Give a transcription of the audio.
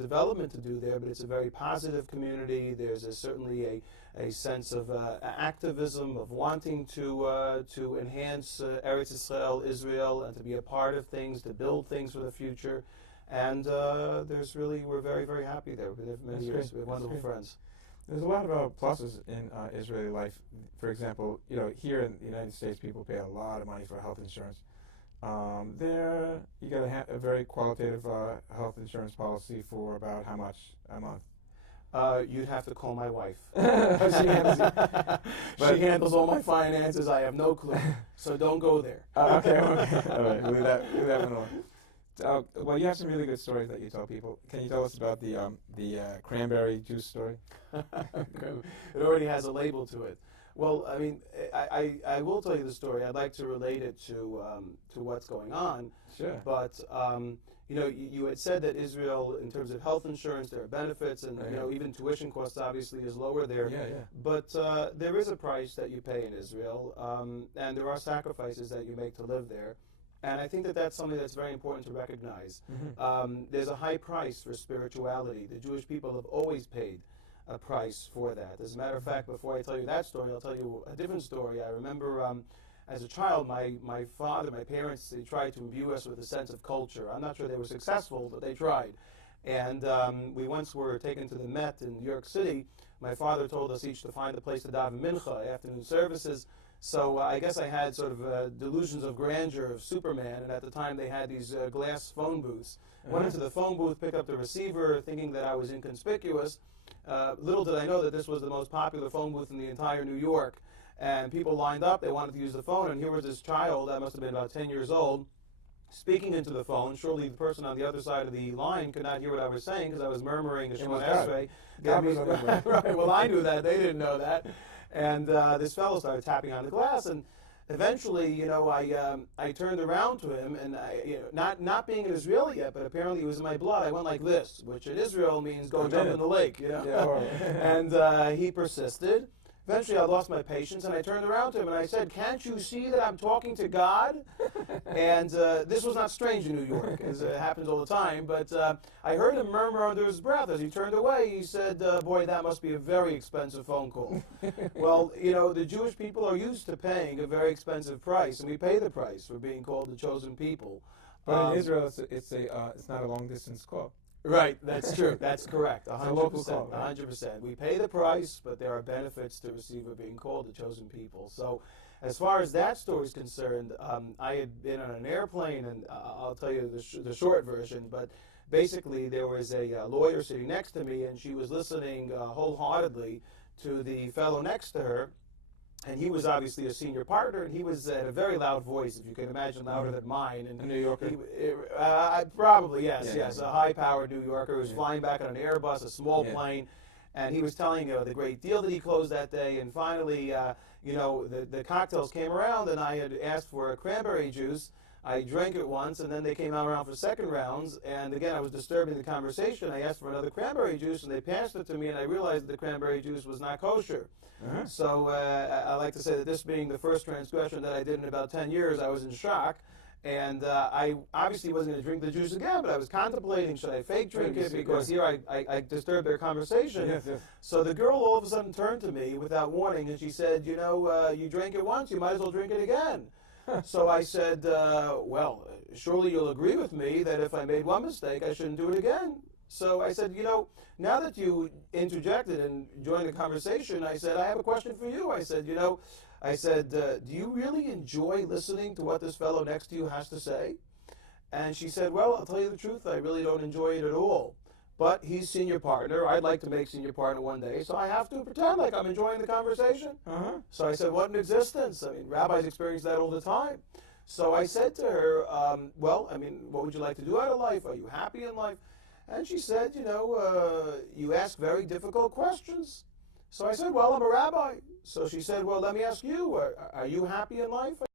development to do there, but it's a very positive community. There's certainly a sense of activism, of wanting to enhance Eretz Israel, Israel, and to be a part of things, to build things for the future. And we're very, very happy there. We've been there for many years. We have wonderful friends. There's a lot of pluses in Israeli life. For example, here in the United States, people pay a lot of money for health insurance. There, you get a very qualitative health insurance policy for about how much a month? You'd have to call my wife. She handles all my finances. I have no clue. So don't go there. Okay. All right. Leave that alone. Well, you have some really good stories that you tell people. Can you tell us about the cranberry juice story? It already has a label to it. Well, I mean, I will tell you the story. I'd like to relate it to what's going on. Sure. But you had said that Israel, in terms of health insurance, there are benefits, and even tuition costs obviously is lower there. Yeah. But there is a price that you pay in Israel, and there are sacrifices that you make to live there. And I think that that's something that's very important to recognize. Mm-hmm. There's a high price for spirituality. The Jewish people have always paid a price for that. As a matter of fact, before I tell you that story, I'll tell you a different story. I remember as a child, my father, my parents, they tried to imbue us with a sense of culture. I'm not sure they were successful, but they tried. And we once were taken to the Met in New York City. My father told us each to find a place to daven mincha, afternoon services. So I guess I had sort of delusions of grandeur of Superman, and at the time they had these glass phone booths. Went into the phone booth, picked up the receiver, thinking that I was inconspicuous. Little did I know that this was the most popular phone booth in the entire New York. And people lined up, they wanted to use the phone, and here was this child, that must have been about 10 years old, speaking into the phone. Surely the person on the other side of the line could not hear what I was saying because I was murmuring a Shema Esrei. Right, well, I knew that. They didn't know that. And this fellow started tapping on the glass, and eventually, I turned around to him, and not being an Israeli yet, but apparently it was in my blood. I went like this, which in Israel means go jump in the lake, Yeah, and he persisted. Eventually, I lost my patience, and I turned around to him, and I said, "Can't you see that I'm talking to God?" And this was not strange in New York, as it happens all the time, but I heard him murmur under his breath. As he turned away, he said, "Boy, that must be a very expensive phone call." Well, the Jewish people are used to paying a very expensive price, and we pay the price for being called the chosen people. But in Israel, it's not a long-distance call. Right, that's true. That's correct. 100%. 100%. We pay the price, but there are benefits to receive of being called the chosen people. So, as far as that story is concerned, I had been on an airplane, and I'll tell you the short version, but basically there was a lawyer sitting next to me, and she was listening wholeheartedly to the fellow next to her. And he was obviously a senior partner, and he was at a very loud voice, if you can imagine, louder than mine. And a New Yorker? Probably, yes. A high-powered New Yorker who was flying back on an Airbus, a small plane. And he was telling the great deal that he closed that day. And finally, the cocktails came around, and I had asked for a cranberry juice. I drank it once, and then they came out around for second rounds. And again, I was disturbing the conversation. I asked for another cranberry juice, and they passed it to me, and I realized the cranberry juice was not kosher. Uh-huh. So I like to say that this being the first transgression that I did in about 10 years, I was in shock. And I obviously wasn't going to drink the juice again, but I was contemplating, should I fake drink it? Because here I disturbed their conversation. Yes. So the girl all of a sudden turned to me without warning, and she said, you drank it once, you might as well drink it again. So I said, well, surely you'll agree with me that if I made one mistake, I shouldn't do it again. So I said, now that you interjected and joined the conversation, I said, I have a question for you. I said, do you really enjoy listening to what this fellow next to you has to say? And she said, well, I'll tell you the truth, I really don't enjoy it at all. But he's senior partner. I'd like to make senior partner one day, so I have to pretend like I'm enjoying the conversation. Uh-huh. So I said, what an existence. I mean, rabbis experience that all the time. So I said to her, what would you like to do out of life? Are you happy in life? And she said, you ask very difficult questions. So I said, well, I'm a rabbi. So she said, well, let me ask you, are you happy in life?